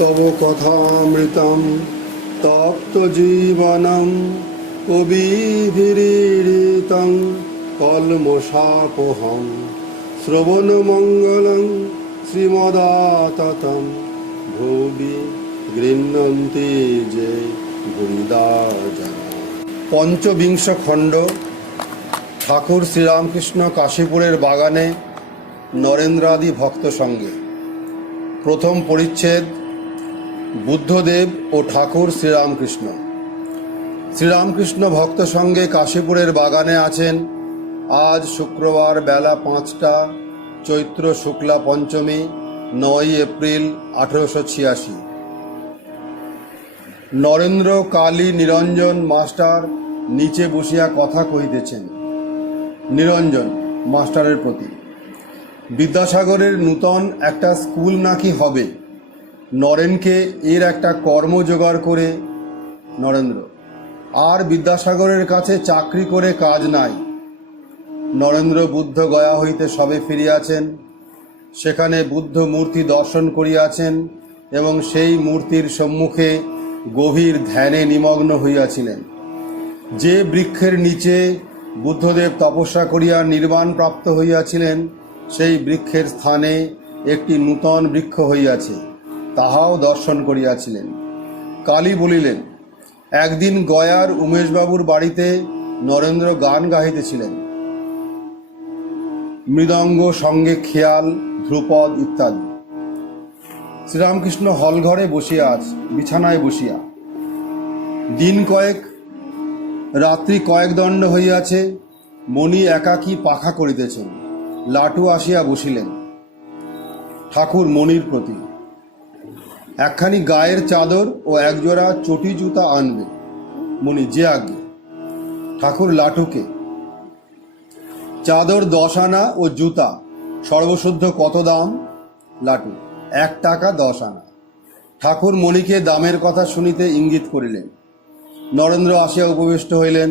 তব কথামৃতম তপ্ত জীবনম কবিভিরীড়িতং কলমশাপহম শ্রবণমঙ্গলং শ্রীমদাততম ভুবি গৃহ্ণন্তি যে ভুরিদা জনা। পঞ্চবিংশ খণ্ড। ঠাকুর শ্রীরামকৃষ্ণ কাশীপুরের বাগানে নরেন্দ্রাদি ভক্ত সঙ্গে। প্রথম পরিচ্ছেদ বুদ্ধদেব ও ঠাকুর শ্রীরামকৃষ্ণ। শ্রীরামকৃষ্ণ ভক্ত সঙ্গে কাশীপুরের বাগানে আছেন আজ শুক্রবার বেলা 5টা, চৈত্র শুক্লা পঞ্চমী, 9 এপ্রিল 1886। নরেন্দ্র, কালী, নিরঞ্জন মাস্টার নিচে বসিয়া কথা কহিতেছেন। নিরঞ্জন মাস্টারের প্রতি: বিদ্যাসাগরের নূতন একটা স্কুল নাকি হবে, নরেনকে এর একটা কর্ম জোগাড় করে। নরেন্দ্র: আর বিদ্যাসাগরের কাছে চাকরি করে কাজ নাই। নরেন্দ্র বুদ্ধ গয়া হইতে সবে ফিরিয়াছেন, সেখানে বুদ্ধ মূর্তি দর্শন করিয়াছেন এবং সেই মূর্তির সম্মুখে গভীর ধ্যানে নিমগ্ন হইয়াছিলেন। যে বৃক্ষের নিচে বুদ্ধদেব তপস্যা করিয়া নির্বাণ প্রাপ্ত হইয়াছিলেন, সেই বৃক্ষের স্থানে একটি নূতন বৃক্ষ হইয়াছে, তাহাও দর্শন করিয়াছিলেন। কালী বলিলেন, একদিন গয়ার উমেশবাবুর বাড়িতে নরেন্দ্র গান গাহিতেছিলেন, মৃদঙ্গ সঙ্গে খেয়াল, ধ্রুপদ ইত্যাদি। শ্রীরামকৃষ্ণ হলঘরে বসিয়া আছে, বিছানায় বসিয়া। দিন কয়েক, রাত্রি কয়েক দণ্ড হইয়াছে। মণি একাকী পাখা করিতেছেন। লাটু আসিয়া বসিলেন। ঠাকুর মণির প্রতি: একখানি গায়ের চাদর ও একজোড়া চটি জুতা আনবে। মণি: যে আজ্ঞে। ঠাকুর লাটুকে: চাদর 10 আনা ও জুতা সর্বশুদ্ধ কত দাম? লাটু: 1 টাকা 10 আনা। ঠাকুর মণিকে দামের কথা শুনিতে ইঙ্গিত করিলেন। নরেন্দ্র আসিয়া উপবিষ্ট হইলেন।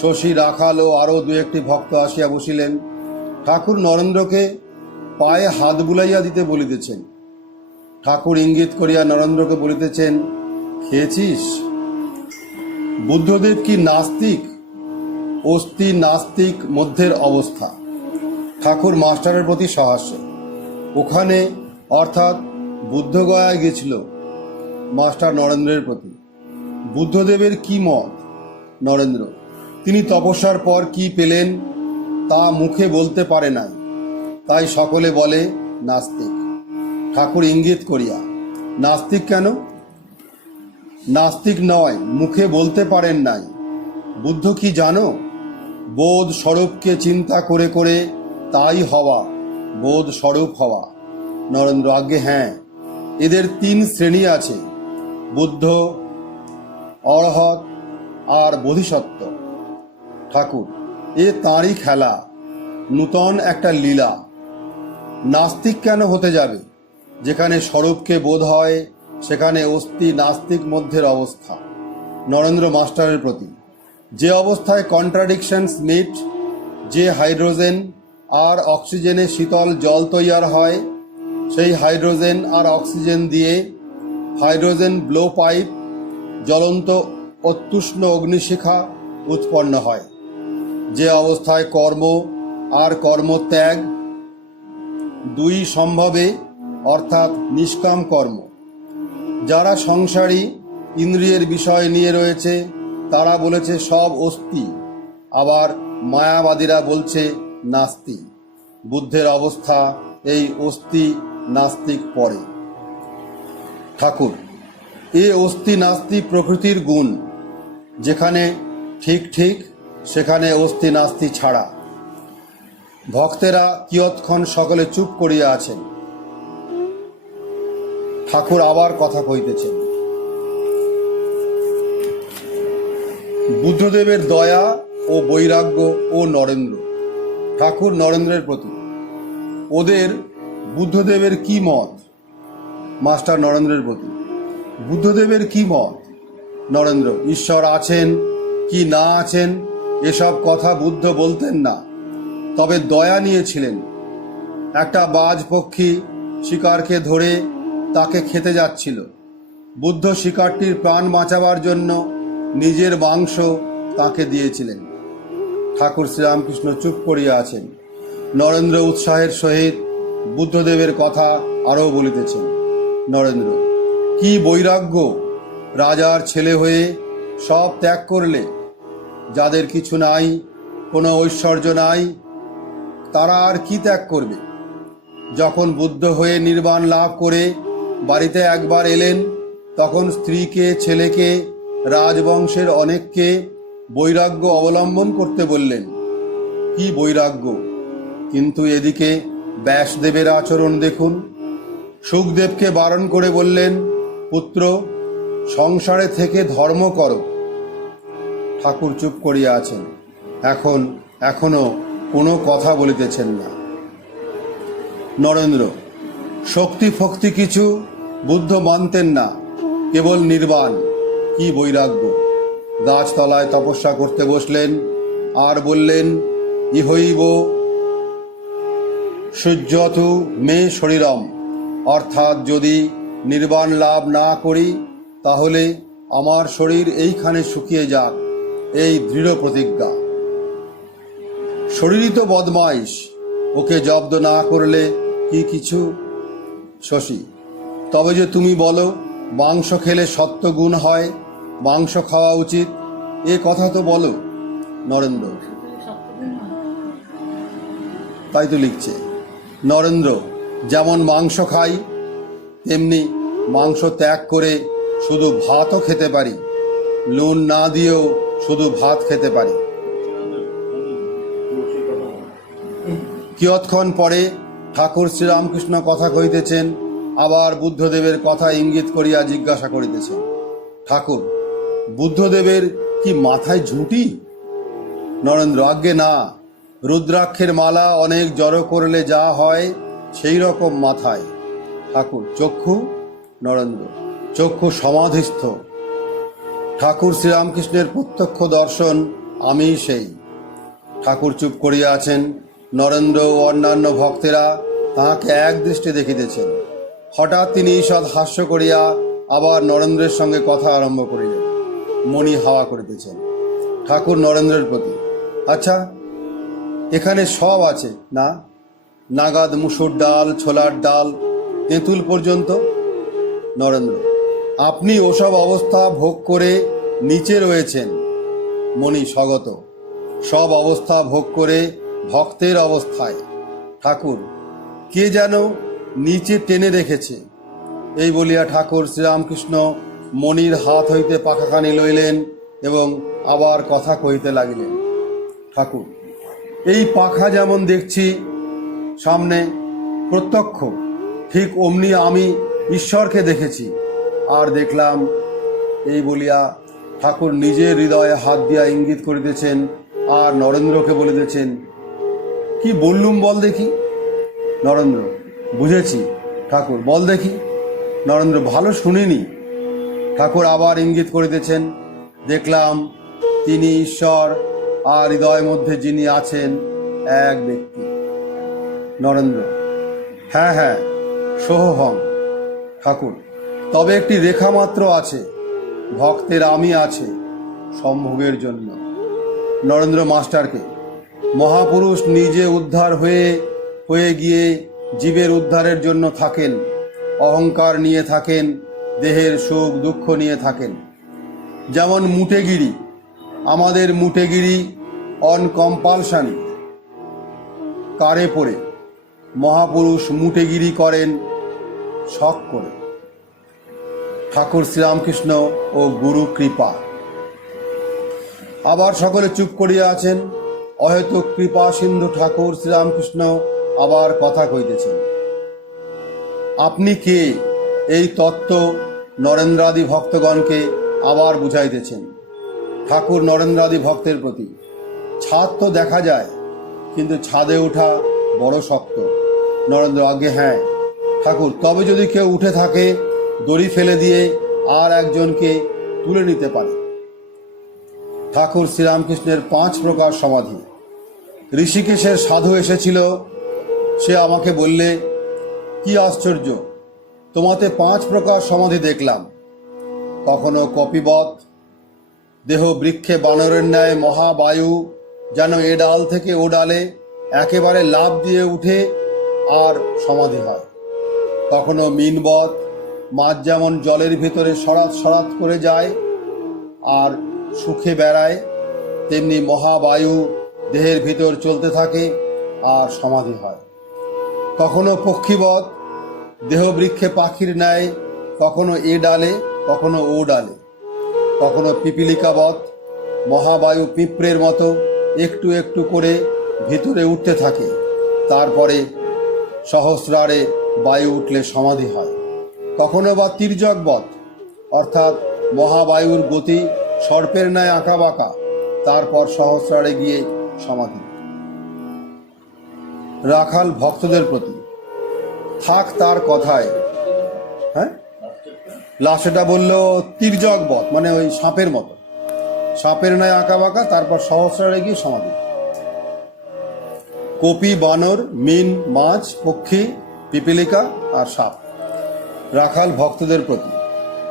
শশী, রাখাল ও আরও 2-1টি ভক্ত আসিয়া বসিলেন। ঠাকুর নরেন্দ্রকে পায়ে হাত বুলাইয়া দিতে বলিতেছেন। ঠাকুর ইঙ্গিত করিয়া নরেন্দ্রকে বলিতেছেন, খেয়েছিস? বুদ্ধদেব কি নাস্তিক? অস্তি নাস্তিক মধ্যের অবস্থা। ঠাকুর মাস্টারের প্রতি সহাস্য: ওখানে অর্থাৎ বুদ্ধগয়ায় গেছিল। মাস্টার নরেন্দ্রের প্রতি: বুদ্ধদেবের কি মত? নরেন্দ্র: তিনি তপস্যার পর কি পেলেন তা মুখে বলতে পারে নাই, তাই সকলে বলে নাস্তিক। ঠাকুর ইঙ্গিত করিয়া: নাস্তিক কেন? নাস্তিক নয়, মুখে বলতে পারেন নাই। বুদ্ধ কি জানো? বোধ স্বরূপকে চিন্তা করে করে তাই হওয়া, বোধ স্বরূপ হওয়া। নরেন্দ্র: আজ্ঞে হ্যাঁ। এদের 3 শ্রেণী আছে, বুদ্ধ, অরহত আর বোধিসত্ত্ব। ঠাকুর: এ তাঁরই খেলা, নূতন একটা লীলা। নাস্তিক কেন হতে যাবে? যেখানে স্বরূপকে বোধ হয় সেখানে অস্তি নাস্তিক মধ্যের অবস্থা। নরেন্দ্র মাস্টারের প্রতি: যে অবস্থায় কন্ট্রাডিকশনস মিট, যে হাইড্রোজেন আর অক্সিজেনে শীতল জল তৈয়ার হয়, সেই হাইড্রোজেন আর অক্সিজেন দিয়ে হাইড্রোজেন ব্লো পাইপ, জ্বলন্ত অত্যুষ্ণ অগ্নিশিখা উৎপন্ন হয়। যে অবস্থায় কর্ম আর কর্মত্যাগ 2 সম্ভবে, অর্থাৎ নিষ্কাম কর্ম। যারা সংসারী ইন্দ্রিয়ের বিষয় নিয়ে রয়েছে তারা বলেছে সব অস্তি, আবার মায়াবাদীরা বলছে নাস্তি। বুদ্ধের অবস্থা এই অস্তি নাস্তিক পরে। ঠাকুর: এ অস্তি নাস্তি প্রকৃতির গুণ, যেখানে ঠিক ঠিক সেখানে অস্তি নাস্তি ছাড়া। ভক্তেরা কিয়ৎক্ষণ সকলে চুপ করিয়া আছেন। ঠাকুর আবার কথা কইতেছেন। বুদ্ধদেবের দয়া ও বৈরাগ্য ও নরেন্দ্র। ঠাকুর নরেন্দ্রের প্রতি: ওদের বুদ্ধদেবের কি মত? মাস্টার নরেন্দ্রের প্রতি: বুদ্ধদেবের কি মত? নরেন্দ্র: ঈশ্বর আছেন কি না আছেন এসব কথা বুদ্ধ বলতেন না, তবে দয়া নিয়েছিলেন। একটা বাজ পক্ষী শিকারকে ধরে তাকে খেতে যাচ্ছিল। বুদ্ধ শিকারটির প্রাণ বাঁচাবার জন্য নিজের মাংস তাকে দিয়েছিলেন। ঠাকুর শ্রীরামকৃষ্ণ চুপ করিয়া আছেন। নরেন্দ্র উৎসাহের সহিত বুদ্ধদেবের কথা আরও বলিতেছেন। নরেন্দ্র, কি বৈরাগ্য! রাজার ছেলে হয়ে সব ত্যাগ করলে। যাদের কিছু নাই, কোনো ঐশ্বর্য নাই, তারা আর কি ত্যাগ করবে? যখন বুদ্ধ হয়ে নির্বাণ লাভ করে বাড়িতে একবার এলেন, তখন স্ত্রীকে, ছেলেকে, রাজবংশের অনেককে বৈরাগ্য অবলম্বন করতে বললেন। কি বৈরাগ্য! কিন্তু এদিকে ব্যাসদেবের আচরণ দেখুন। সুখদেবকে বারণ করে বললেন, পুত্র, সংসারে থেকে ধর্ম করো। ঠাকুর চুপ করিয়া আছেন। এখনো কোনো কথা বলিতেছেন না। নরেন্দ্র, শক্তি ফক্তি কিছু বুদ্ধ মানতেন না, কেবল নির্বাণ। কি বৈরাগ্য! গাছতলায় তপস্যা করতে বসলেন আর বললেন, ইহৈব সূর্যতু মে শরীরম, অর্থাৎ যদি নির্বাণ লাভ না করি তাহলে আমার শরীর এইখানে শুকিয়ে যাক, এই দৃঢ় প্রতিজ্ঞা। শরীরই তো বদমাইশ, ওকে জব্দ না করলে কি কিছু? শশী, তবে যে তুমি বলো মাংস খেলে সত্ত্বগুণ হয়, মাংস খাওয়া উচিত, এ কথা তো বলো। নরেন্দ্র, তাই তো লিখছে। নরেন্দ্র, যেমন মাংস খাই তেমনি মাংস ত্যাগ করে শুধু ভাতও খেতে পারি, নুন না দিয়েও শুধু ভাত খেতে পারি। কিয়ৎক্ষণ পরে ঠাকুর শ্রীরামকৃষ্ণ কথা কহিতেছেন, আবার বুদ্ধদেবের কথা ইঙ্গিত করিয়া জিজ্ঞাসা করিতেছেন, ঠাকুর, বুদ্ধদেবের কি মাথায় ঝুঁটি? নরেন্দ্র, আজ্ঞে না, রুদ্রাক্ষের মালা অনেক জড়ো করলে যা হয় সেই রকম মাথায়। ঠাকুর, চক্ষু? নরেন্দ্র, চক্ষু সমাধিস্থ। ঠাকুর শ্রীরামকৃষ্ণের প্রত্যক্ষ দর্শন আমি সেই। ঠাকুর চুপ করিয়া আছেন। নরেন্দ্র ও অন্যান্য ভক্তেরা তাহাকে এক দৃষ্টে দেখিতেছেন। হঠাৎ তিনি ঈষৎ হাস্য করিয়া আবার নরেন্দ্রের সঙ্গে কথা আরম্ভ করিলেন। মণি হাওয়া করিতেছেন। ঠাকুর নরেন্দ্রের প্রতি, আচ্ছা, এখানে সব আছে না? নাগাদ মুসুর ডাল, ছোলার ডাল, তেঁতুল পর্যন্ত। নরেন্দ্র, আপনি ওসব অবস্থা ভোগ করে নিচে রয়েছেন। মণি স্বগত, সব অবস্থা ভোগ করে ভক্তের অবস্থায়। ঠাকুর, কে যেন নিচে টেনে রেখেছে। এই বলিয়া ঠাকুর শ্রীরামকৃষ্ণ মণির হাত হইতে পাখাখানি লইলেন এবং আবার কথা কহিতে লাগিলেন। ঠাকুর, এই পাখা যেমন দেখছি সামনে প্রত্যক্ষ, ঠিক অমনি আমি ঈশ্বরকে দেখেছি আর দেখলাম। এই বলিয়া ঠাকুর নিজের হৃদয়ে হাত দিয়া ইঙ্গিত করিতেছেন আর নরেন্দ্রকে বলিতেছেন, কি বললুম বল দেখি। নরেন্দ্র, বুঝেছি। ঠাকুর, বল দেখি। নরেন্দ্র, ভালো শুনিনি। ঠাকুর আবার ইঙ্গিত করিতেছেন, দেখলাম তিনি ঈশ্বর আর হৃদয়ের মধ্যে যিনি আছেন এক ব্যক্তি। নরেন্দ্র, হ্যাঁ হ্যাঁ, সোহং। ঠাকুর, তবে একটি রেখা মাত্র আছে, ভক্তের আমি আছে সম্ভোগের জন্য। নরেন্দ্র মাস্টারকে, মহাপুরুষ নিজে উদ্ধার হয়ে গিয়ে জীবের উদ্ধারের জন্য থাকেন, অহংকার নিয়ে থাকেন, দেহের সুখ দুঃখ নিয়ে থাকেন। যেমন মুটেগিরি, আমাদের মুটেগিরি অন কম্পালশন কারে পড়ে, মহাপুরুষ মুটেগিরি করেন শখ করে। ঠাকুর শ্রীরামকৃষ্ণ ও গুরু কৃপা। আবার সকলে চুপ করিয়া আছেন। অহেতুক কৃপা সিন্ধু ঠাকুর শ্রীরামকৃষ্ণ আবার কথা কইতেছেন। আপনি কে, এই তত্ত্ব নরেন্দ্রাদি ভক্তগণকে আবার বুঝাইতেছেন। ঠাকুর নরেন্দ্রাদি ভক্তের প্রতি, ছাদ তো দেখা যায়, কিন্তু ছাদে ওঠা বড় শক্ত। নরেন্দ্র, আজ্ঞে হ্যাঁ। ঠাকুর, তবে যদি কেউ উঠে থাকে দড়ি ফেলে দিয়ে আর একজনকে তুলে নিতে পারে। ঠাকুর শ্রীরামকৃষ্ণের 5 প্রকার সমাধি। ঋষিকেশের সাধু এসেছিল, সে আমাকে বললে, কি আশ্চর্য, তোমাতে 5 প্রকার সমাধি দেখলাম, কখনো কপিবৎ, দেহ বৃক্ষে বানরের ন্যায় মহাবায়ু যেন এ ডাল থেকে ও ডালে একেবারে লাফ দিয়ে উঠে আর সমাধি হয়। কখনো মিনবৎ, মাছ যেমন জলের ভিতরে সরাত সরাত করে যায় আর সুখে বেড়ায়, তেমনি মহাবায়ু দেহের ভিতর চলতে থাকে আর সমাধি হয়। কখনো পক্ষীবৎ, দেহ বৃক্ষে পাখির ন্যায় কখনো এ ডালে কখনো ও ডালে। কখনো পিপিলিকাবৎ, মহাবায়ু পিঁপড়ের মতো একটু একটু করে ভিতরে উঠতে থাকে, তারপরে সহস্রারে বায়ু উঠলে সমাধি হয়। কখনো বা তির্যকবৎ, অর্থাৎ মহাবায়ুর গতি সর্পের ন্যায় আঁকা বাঁকা, তারপর সহস্রারে গিয়ে সমাধি। রাখাল ভক্তদের প্রতি থাক তার কথায়। হ্যাঁ, লাস্টটা বললো তির্যকবৎ, মানে ওই সাপের মতো, সাপের ন্যায় আঁকা বাঁকা, তারপর সহস্রারে গিয়ে সমাধি। কপি, বানর, মিন, মাছ, পক্ষী, পিপিলিকা আর সাপ। রাখাল ভক্তদের প্রতি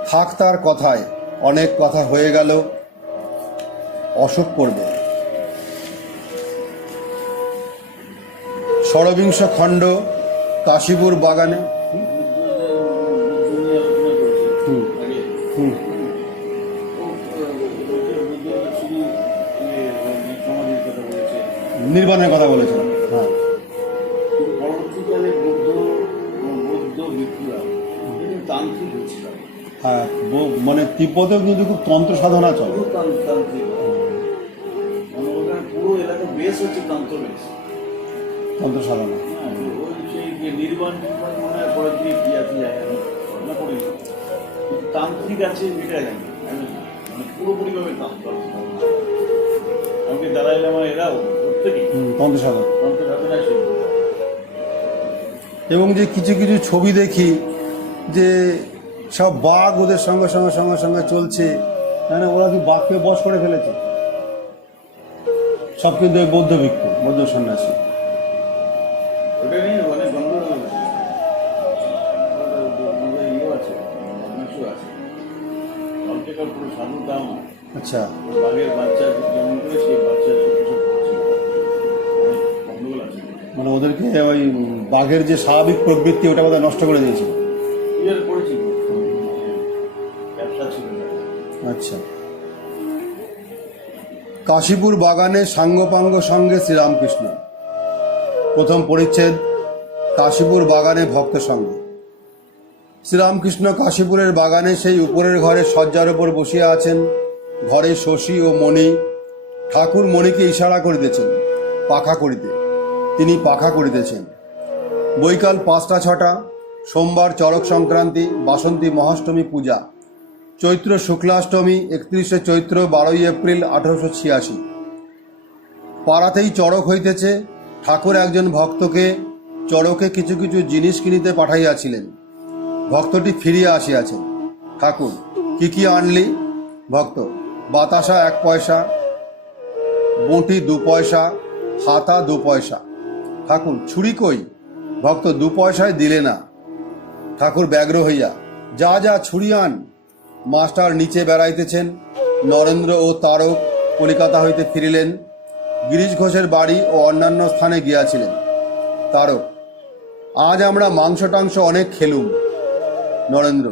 থাক তার কথায়। অনেক কথা হয়ে গেল, অশোক করবে। ষড়বিংশ খণ্ড, কাশীপুর বাগানে। নির্বাণের কথা বলেছেন। হ্যাঁ, হ্যাঁ, মানে তিব্বতেও কিন্তু খুব তন্ত্র সাধনা চলে। তন্ত্র সাধনা তান্ত্রিক আছে, এটা জানি পুরোপুরিভাবে আমাকে দাঁড়াইলে আমার এরাও তন্ত্র সাধনা। এবং যে কিছু কিছু ছবি দেখি যে সব বাঘ ওদের সঙ্গে সঙ্গে সঙ্গে সঙ্গে চলছে, মানে ওরা কি বাঘকে বশ করে ফেলেছে? সব কিন্তু ওই বৌদ্ধ ভিক্ষু, বৌদ্ধ সন্ন্যাসী। ওটা নিয়ে অনেক গন্ডগোল আছে। পুরো সাধু দাম। আচ্ছা, বাঘের বাচ্চা যেমন করে সেই বাচ্চা গন্ডগোল আছে। মানে ওদেরকে ওই বাঘের যে স্বাভাবিক প্রবৃত্তি ওটা বোধহয় নষ্ট করে দিয়েছিল। আচ্ছা, কাশীপুর বাগানে সাঙ্গপাঙ্গ সঙ্গে শ্রীরামকৃষ্ণ। প্রথম পরিচ্ছেদ, কাশীপুর বাগানে ভক্ত সঙ্গে। শ্রীরামকৃষ্ণ কাশীপুরের বাগানে সেই উপরের ঘরে শয্যার উপর বসিয়া আছেন। ঘরে শশী ও মণি। ঠাকুর মণিকে ইশারা করিতেছেন পাখা করিতে, তিনি পাখা করিতেছেন। বৈকাল 5টা-6টা, সোমবার চড়ক সংক্রান্তি, বাসন্তী মহাষ্টমী পূজা। চৈত্র শুক্লাষ্টমী 31শে চৈত্র, 12ই এপ্রিল 1886। পাড়াতেই চড়ক হইতেছে। ঠাকুর একজন ভক্তকে চড়কে কিছু কিছু জিনিস কিনিতে পাঠাইয়াছিলেন। ভক্তটি ফিরিয়া আসিয়াছেন। ঠাকুর, কি কি আনলি? ভক্ত, বাতাসা 1 পয়সা, বঁটি 2 পয়সা, হাতা 2 পয়সা। ঠাকুর, ছুরি কই? ভক্ত, 2 পয়সায় দিলে না। ঠাকুর ব্যগ্র হইয়া, যা যা ছুরি আন। মাস্টার নিচে বেড়াইতেছেন। নরেন্দ্র ও তারক কলিকাতা হইতে ফিরিলেন। গিরিশ ঘোষের বাড়ি ও অন্যান্য স্থানে গিয়াছিলেন। তারক, আজ আমরা মাংস টাংস অনেক খেলুম। নরেন্দ্র,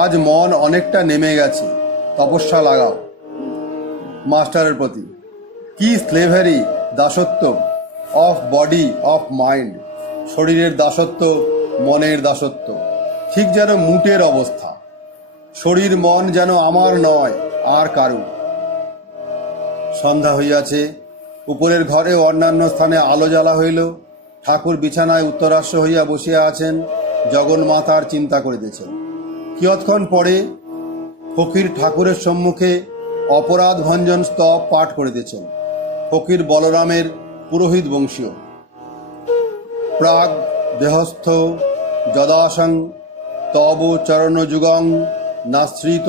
আজ মন অনেকটা নেমে গেছে, তপস্যা লাগাও। মাস্টারের প্রতি, কি স্লেভারি, দাসত্ব, অফ বডি অফ মাইন্ড। শরীরের দাসত্ব, মনের দাসত্ব, ঠিক যেন মুটের অবস্থা। শরীর মন যেন আমার নয়, আর কারু। সন্ধ্যা হইয়াছে। উপরের ঘরে ও অন্যান্য স্থানে আলো জ্বালা হইল। ঠাকুর বিছানায় উত্তরাশ্ব হইয়া বসিয়া আছেন, জগন্মাতার চিন্তা করিতেছেন। কিয়ৎক্ষণ পরে ফকির ঠাকুরের সম্মুখে অপরাধ ভঞ্জন স্তব পাঠ করিতেছেন। ফকির বলরামের পুরোহিত বংশীয়। প্রাগ দেহস্থ যদাসং তব চরণযুগং নাশ্রিত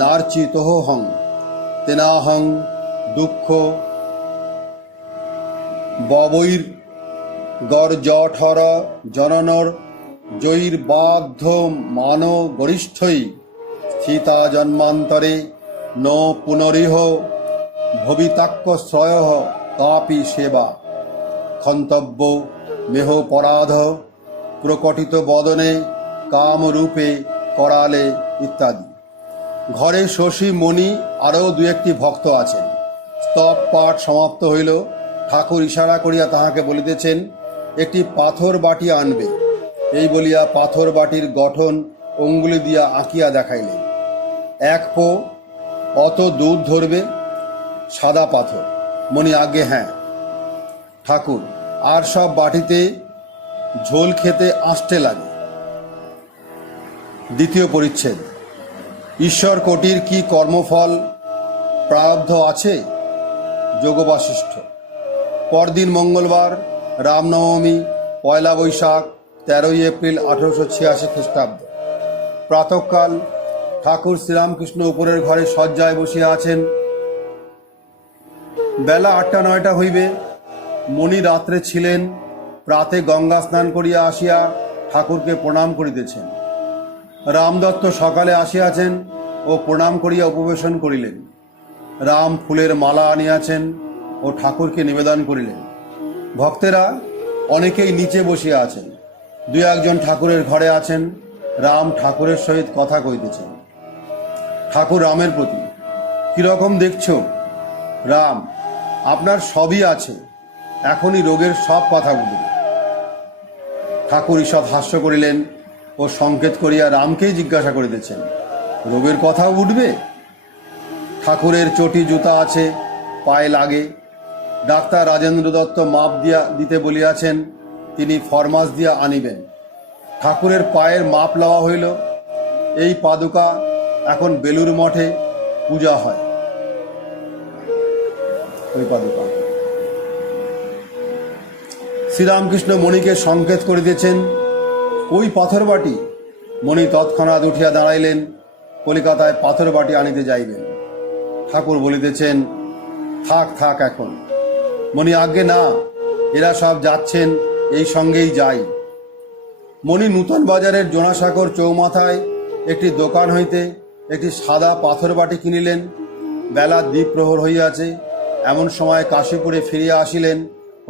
নার্চিতোহং তেনাহং দুঃখ ববৈর গর্জঠর জননর জৈর্বাধ্য মান গরিষ্ঠই সীতা জন্মান্তরে ন পুনরিহ ভবিতাক্য শ্রয় কাপি সেবা ক্ষন্তব্য মেহ পরাধ প্রকটিত বদনে কামরূপে করালে ইত্যাদি। ঘরে শশী, মণি আরও দু একটি ভক্ত আছেন। স্তব পাঠ সমাপ্ত হইল। ঠাকুর ইশারা করিয়া তাহাকে বলিতেছেন, একটি পাথর বাটি আনবে। এই বলিয়া পাথর বাটির গঠন অঙ্গুলি দিয়া আঁকিয়া দেখাইলেন। এক পো, অত দুধ ধরবে, সাদা পাথর। মণি আজ্ঞে হ্যাঁ। ঠাকুর, আর সব বাটিতে ঝোল খেতে আষ্টে লাগে। দ্বিতীয় পরিচ্ছেদ। ঈশ্বর কোটির কি কর্মফল প্রারব্ধ আছে? যোগবাশিষ্ঠ। পরদিন মঙ্গলবার, রামনবমী, পয়লা বৈশাখ, 13ই এপ্রিল 1886 খ্রিস্টাব্দ। প্রাতঃকাল ঠাকুর শ্রীরামকৃষ্ণ উপরের ঘরে শয্যায় বসিয়া আছেন। বেলা 8টা-9টা হইবে। মণি রাত্রে ছিলেন। প্রাতে গঙ্গা স্নান করিয়া আসিয়া ঠাকুরকে প্রণাম করিতেছেন। রামদত্ত সকালে আসিয়াছেন ও প্রণাম করিয়া উপবেশন করিলেন। রাম ফুলের মালা আনিয়াছেন ও ঠাকুরকে নিবেদন করিলেন। ভক্তেরা অনেকেই নিচে বসিয়া আছেন। দুই একজন ঠাকুরের ঘরে আছেন। রাম ঠাকুরের সহিত কথা কইতেছেন। ঠাকুর রামের প্রতি, কিরকম দেখছ? রাম, আপনার সবই আছে, এখনই রোগের সব কথা বলুন। ঠাকুর ঈষৎ হাস্য করিলেন ও সংকেত করিয়া রামকেই জিজ্ঞাসা করিতেছেন, রোগের কথাও উঠবে? ঠাকুরের চটি জুতা আছে, পায়ে লাগে। ডাক্তার রাজেন্দ্র দত্ত মাপ দিয়া দিতে বলিয়াছেন, তিনি ফরমাস দিয়া আনিবেন। ঠাকুরের পায়ের মাপ লওয়া হইল। এই পাদুকা এখন বেলুর মঠে পূজা হয়। ওই পাদুকা শ্রীরামকৃষ্ণ মণিকে সংকেত করিতেছেন, ওই পাথর বাটি। মণি তৎক্ষণাৎ উঠিয়া দাঁড়াইলেন, কলিকাতায় পাথর বাটি আনিতে যাইবেন। ঠাকুর বলিতেছেন, থাক থাক এখন। মণি আজ্ঞে না, এরা সব যাচ্ছেন, এই সঙ্গেই যাই। মণি নূতন বাজারের জোড়াসাঁকোর চৌমাথায় একটি দোকান হইতে একটি সাদা পাথর বাটি কিনিলেন। বেলা দ্বিপ্রহর হইয়াছে। এমন সময় কাশীপুরে ফিরিয়া আসিলেন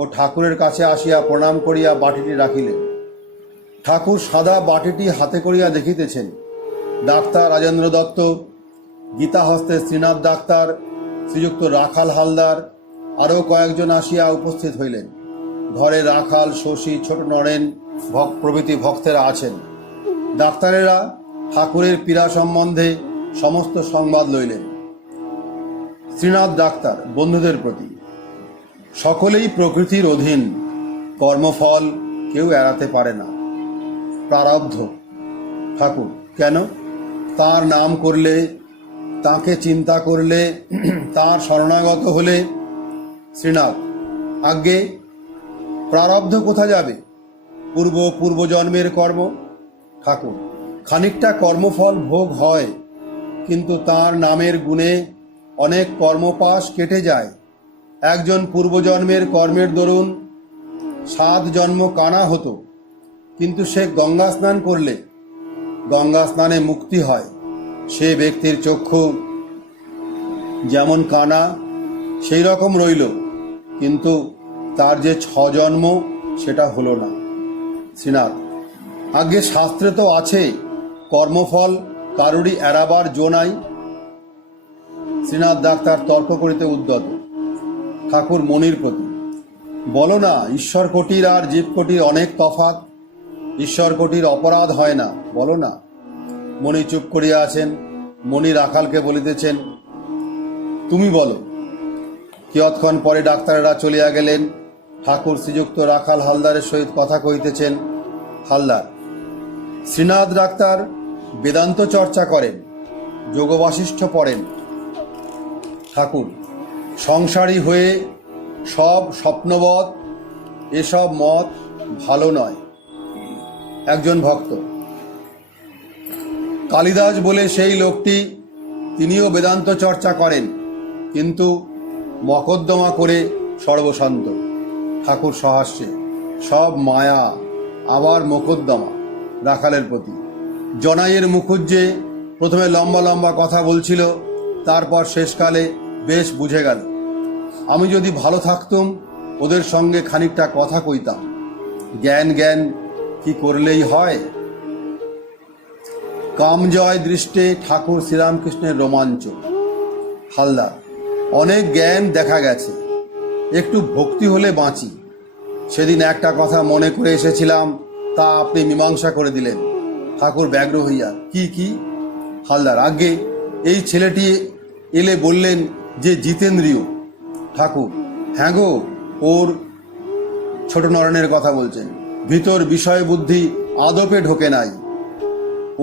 ও ঠাকুরের কাছে আসিয়া প্রণাম করিয়া বাটিটি রাখিলেন। ঠাকুর সাদা বাটিটি হাতে করিয়া দেখিতেছেন। ডাক্তার রাজেন্দ্র দত্ত, গীতা হস্তে শ্রীনাথ ডাক্তার, শ্রীযুক্ত রাখাল হালদার আরও কয়েকজন আসিয়া উপস্থিত হইলেন। ঘরে রাখাল, শশী, ছোট নরেন প্রভৃতি ভক্তেরা আছেন। ডাক্তারেরা ঠাকুরের পীড়া সম্বন্ধে সমস্ত সংবাদ লইলেন। শ্রীনাথ ডাক্তার বন্ধুদের প্রতি, সকলেই প্রকৃতির অধীন, কর্মফল কেউ এড়াতে পারে না, প্রারব্ধ। ঠাকুর, কেন? তার নাম করলে, তাকে চিন্তা করলে, তার শরণাগত হলে। শ্রীনাথ, আজ্ঞে, প্রারব্ধ কোথা যাবে? পূর্বজন্মের কর্ম। ঠাকুর, খানিকটা কর্মফল ভোগ হয়, কিন্তু তার নামের গুণে অনেক কর্মপাশ কেটে যায়। একজন পূর্বজন্মের কর্মের দরুন 7 জন্ম কানা হতো, কিন্তু সে গঙ্গা স্নান করলে গঙ্গা স্নানে মুক্তি হয়। সে ব্যক্তির চক্ষু যেমন কানা সেই রকম রইল, কিন্তু তার যে 6 জন্ম সেটা হলো না। শ্রীনাথ, আগে শাস্ত্রে তো আছে কর্মফল কারুরই এড়াবার জো নাই। শ্রীনাথ ডাক্তার তর্ক করিতে উদ্যত। ঠাকুর মণির প্রতি, বলো না, ঈশ্বর কোটির আর জীব কোটির অনেক তফাৎ। ঈশ্বর কোটির অপরাধ হয় না, বলো না। মণি চুপ করিয়া আছেন। মণি রাখালকে বলিতেছেন, তুমি বলো। কিয়ৎক্ষণ পরে ডাক্তারেরা চলিয়া গেলেন। ঠাকুর শ্রীযুক্ত রাখাল হালদারের সহিত কথা কহিতেছেন। হালদার, শ্রীনাথ ডাক্তার বেদান্ত চর্চা করেন, যোগবাশিষ্ঠ পড়েন। ঠাকুর, সংসারী হয়ে সব স্বপ্নবৎ, এসব মত ভালো নয়। একজন ভক্ত, কালিদাস বলে সেই লোকটি, তিনিও বেদান্ত চর্চা করেন, কিন্তু মকদ্দমা করে সর্বশান্ত। ঠাকুর সহাস্যে, সব মায়া, আবার মোকদ্দমা। রাখালের প্রতি, জনাইয়ের মুখুজ্জে প্রথমে লম্বা লম্বা কথা বলছিল, তারপর শেষকালে বেশ বুঝে গেল। আমি যদি ভালো থাকতুম ওদের সঙ্গে খানিকটা কথা কইতাম। জ্ঞান জ্ঞান কি করলেই হয়। কামজয় দৃষ্টে ঠাকুর শ্রীরামকৃষ্ণের রোমাঞ্চ। হালদার: অনেক জ্ঞান দেখা গেছে, একটু ভক্তি হলে বাঁচি। সেদিন একটা কথা মনে করে এসেছিলাম, তা আপনি মীমাংসা করে দিলেন। ঠাকুর ব্যগ্র হইয়া: কি কি? হালদার: আগে এই ছেলেটি এলে বললেন যে জিতেন্দ্রীয়। ঠাকুর: হ্যাঁ গো, ওর ছোট নরেনের কথা বলছেন। ভিতর বিষয় বুদ্ধি আদপে ঢোকে নাই।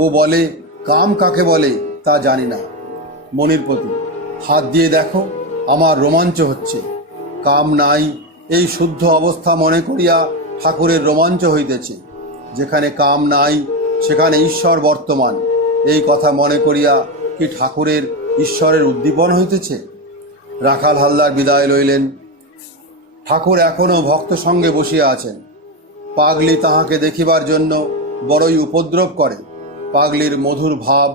ও বলে কাম কাকে বলে তা জানি না। মনিরপতি: হাত দিয়ে দেখো, আমার রোমাঞ্চ হচ্ছে। কাম নাই, এই শুদ্ধ অবস্থা মনে করিয়া ঠাকুরের রোমাঞ্চ হইতেছে। যেখানে কাম নাই সেখানে ঈশ্বর বর্তমান, এই কথা মনে করিয়া কি ঠাকুরের ঈশ্বরের উদ্দীপন হইতেছে? রাখাল হালদার বিদায় লইলেন। ঠাকুর এখনও ভক্ত সঙ্গে বসিয়া আছেন। পাগলি তাহাকে দেখিবার জন্য বড়ই উপদ্রব করে। পাগলির মধুর ভাব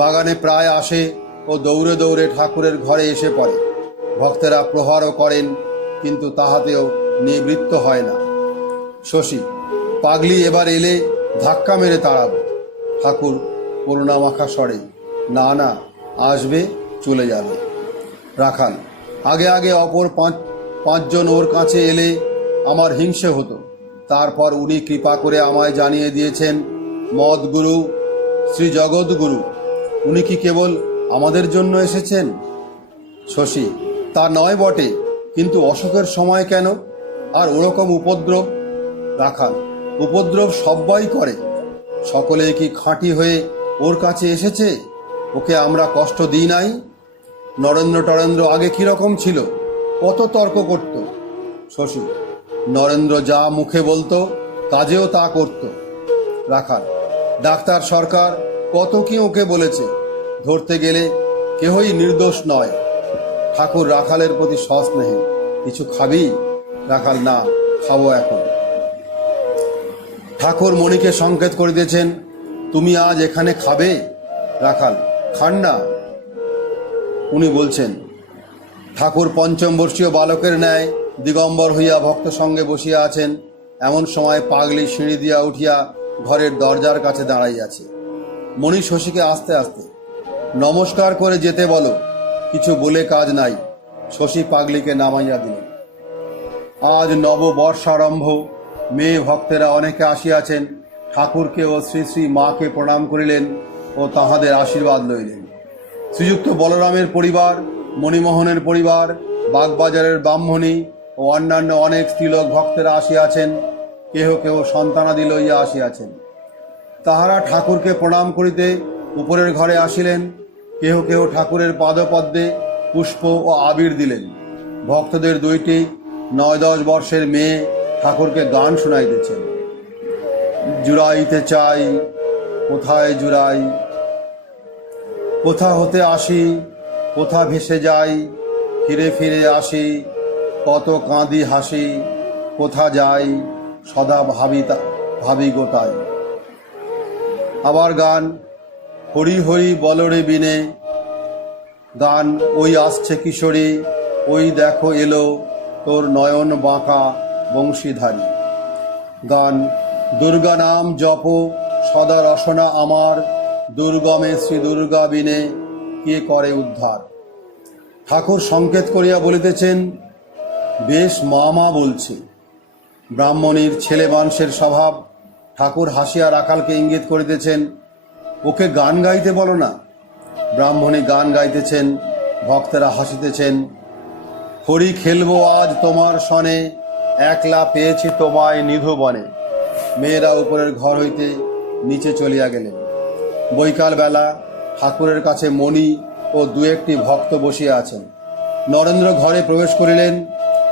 বাগানে প্রায় আসে ও দৌড়ে দৌড়ে ঠাকুরের ঘরে এসে পড়ে। ভক্তেরা প্রহারও করেন, কিন্তু তাহাতেও নিবৃত্ত হয় না। শশী: পাগলি এবার এলে ধাক্কা মেরে তাড়াব। ঠাকুর করুণামাখা স্বরে: না না, আসবে, চলে যাবে। রাখাল: আগে আগে অপর পাঁচজন ওর কাছে এলে আমার হিংসে হতো। তারপর উনি কৃপা করে আমায় জানিয়ে দিয়েছেন মদগুরু শ্রী জগৎগুরু। উনি কি কেবল আমাদের জন্য এসেছেন? শশী: তা নয় বটে, কিন্তু অসুখের সময় কেন আর ওরকম উপদ্রব? রাখাল: উপদ্রব সব্বাই করে। সকলে কি খাঁটি হয়ে ওর কাছে এসেছে? ওকে আমরা কষ্ট দিই নাই? নরেন্দ্র টরেন্দ্র আগে কিরকম ছিল, কত তর্ক করত। শশী: নরেন্দ্র যা মুখে বলতো কাজেও তা করত। রাখাল: ডাক্তার সরকার কত কি ওকে বলেছে, ধরতে গেলে কেহই নির্দোষ নয়। ঠাকুর রাখালের প্রতি সস্নেহে: কিছু খাবি? রাখাল: না, খাবো এখন। ঠাকুর মণিকে সংকেত করিতেছেন, তুমি আজ এখানে খাবে? রাখাল: খান না। উনি বলছেন। ঠাকুর পঞ্চম বর্ষীয় বালকের ন্যায় দিগম্বর হইয়া ভক্ত সঙ্গে বসিয়া আছেন। এমন সময় পাগলি সিঁড়ি দিয়া উঠিয়া ঘরের দরজার কাছে দাঁড়াইয়াছে। মণি শশীকে আস্তে আস্তে: নমস্কার করে যেতে বলো, কিছু বলে কাজ নাই। শশী পাগলিকে নামাইয়া দিল। আজ নববর্ষারম্ভ। মেয়ে ভক্তেরা অনেকে আসিয়াছেন। ঠাকুরকে ও শ্রী শ্রী মাকে প্রণাম করিলেন ও তাহাদের আশীর্বাদ লইলেন। শ্রীযুক্ত বলরামের পরিবার, মণিমোহনের পরিবার, বাগবাজারের ব্রাহ্মণী ও অন্যান্য অনেক স্ত্রীলোক ভক্তেরা আসিয়াছেন। কেহ কেহ সন্তানাদি লইয়া আসিয়াছেন। তাহারা ঠাকুরকে প্রণাম করিতে উপরের ঘরে আসিলেন। কেহ কেহ ঠাকুরের পাদপদ্মে পুষ্প ও আবির দিলেন। ভক্তদের দুইটি 9-10 বর্ষের মেয়ে ঠাকুরকে গান শুনাইতেছেন। জুড়াইতে চাই, কোথায় জুড়াই, কোথা হতে আসি, কোথা ভেসে যাই, ফিরে ফিরে আসি, কত কাঁদি হাসি, কোথা যাই, সদা ভাবি গোটাই। আবার গান হরি হরি বলরে বিনে। গান ওই আসছে কিশোরী, ওই দেখো এলো তোর নয়ন বাঁকা বংশীধারী। গান দুর্গা নাম জপ সদা রসনা আমার, দুর্গমে শ্রী দুর্গা বিনে কে করে উদ্ধার। ঠাকুর সংকেত করিয়া বলিতেছেন, বেশ মা মা বলছে। ব্রাহ্মণীর ছেলে মানুষের স্বভাব। ঠাকুর হাসিয়া রাখালকে ইঙ্গিত করিতেছেন, ওকে গান গাইতে বলো না। ব্রাহ্মণী গান গাইতেছেন, ভক্তেরা হাসিতেছেন। হরি খেলবো আজ তোমার সনে, একলা পেয়েছি তোমায় নিধুবনে। মেয়েরা উপরের ঘর হইতে নিচে চলিয়া গেলেন। বৈকাল বেলা ঠাকুরের কাছে মণি ও 2-1টি ভক্ত বসিয়া আছেন। নরেন্দ্র ঘরে প্রবেশ করিলেন।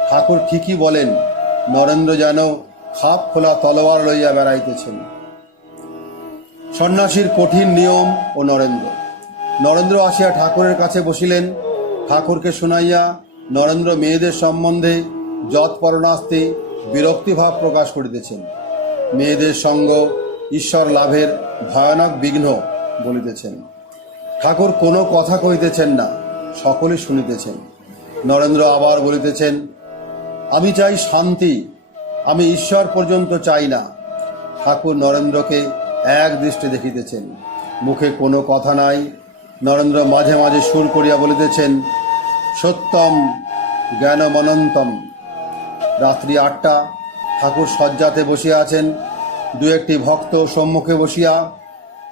ঠাকুর ঠিকই বলেন, নরেন্দ্র যেন খাপ খোলা তলোয়ার লইয়া বেড়াইতেছেন। সন্ন্যাসীর কঠিন নিয়ম ও নরেন্দ্র আসিয়া ঠাকুরের কাছে বসিলেন। ঠাকুরকে শুনাইয়া নরেন্দ্র মেয়েদের সম্বন্ধে যৎপরণাস্তে বিরক্তিভাব প্রকাশ করিতেছেন। মেয়েদের সঙ্গ ঈশ্বর লাভের ভয়ানক বিঘ্ন বলিতেছেন। ঠাকুর কোনো কথা কইতেছেন না, সকলে শুনিতেছেন। নরেন্দ্র আবার বলিতেছেন, আমি চাই শান্তি, আমি ঈশ্বর পর্যন্ত চাই না। ঠাকুর নরেন্দ্রকে এক দৃষ্টে দেখিতেছেন, মুখে কোনো কথা নাই। নরেন্দ্র মাঝে মাঝে সুর করিয়া বলিতেছেন, সত্যম জ্ঞানমনন্তম। রাত্রি 8টা, ঠাকুর শয্যাতে বসিয়া আছেন। দু একটি ভক্ত সম্মুখে বসিয়া।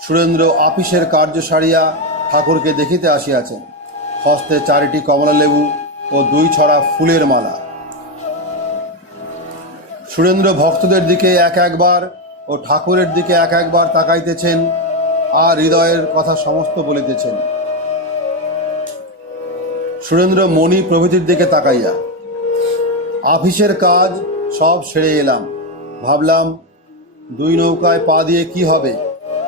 সুরেন্দ্র আপিসের কার্য সারিয়া ঠাকুরকে দেখিতে আসিয়াছেন, হস্তে 4টি কমলালেবু ও 2 ছড়া ফুলের মালা। সুরেন্দ্র ভক্তদের দিকে এক একবার ও ঠাকুরের দিকে এক একবার তাকাইতেছেন, আর হৃদয়ের কথা সমস্ত বলিতেছেন। সুরেন্দ্র মণি প্রভৃতির দিকে তাকাইয়া, আফিসের কাজ সব সেরে এলাম, ভাবলাম 2 নৌকায় পা দিয়ে কি হবে,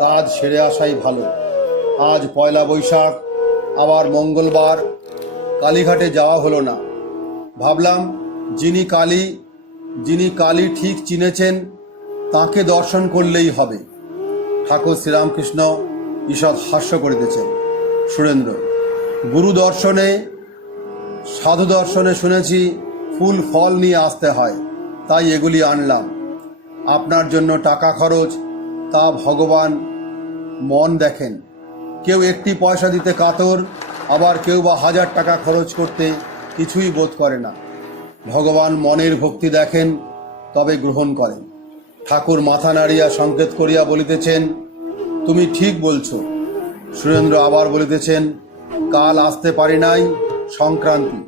কাজ সেরে আসাই ভালো। আজ পয়লা বৈশাখ, আবার মঙ্গলবার, কালীঘাটে যাওয়া হলো না। ভাবলাম যিনি কালী ঠিক চিনেছেন তাকে দর্শন করলেই হবে। ঠাকুর শ্রীরামকৃষ্ণ ঈষৎ হাস্য করিতেছেন। সুরেন্দ্র, গুরু দর্শনে, সাধু দর্শনে শুনেছি ফুল ফল নিয়ে আসতে হয়, তাই এগুলি আনলাম। আপনার জন্য টাকা খরচ, তা ভগবান মন দেখেন। কেউ 1 পয়সা দিতে কাতর, আবার কেউ বা 1000 টাকা খরচ করতে কিছুই বোধ করে না। ভগবান মনের ভক্তি দেখেন, তবে গ্রহণ করেন। ঠাকুর মাথা নাড়িয়া সংকেত করিয়া বলিতেছেন, তুমি ঠিক বলছো। সুরেন্দ্র আবার বলিতেছেন, কাল আসতে পারি নাই, সংক্রান্তি,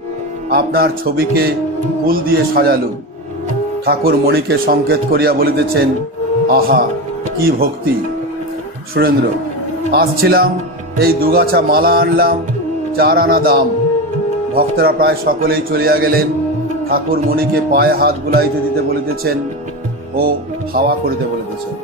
আপনার ছবিকে ফুল দিয়ে সাজালো। ঠাকুর মণিকে সংকেত করিয়া বলিতেছেন, আহা কি ভক্তি। সুরেন্দ্র, আসছিলাম, এই 2 গাছা মালা আনলাম, 4 আনা দাম। ভক্তরা প্রায় সকলেই চলিয়া গেলেন। ঠাকুর মণিকে পায়ে হাত বুলাইতে দিতে বলিতেছেন ও হাওয়া করিতে বলিতেছেন।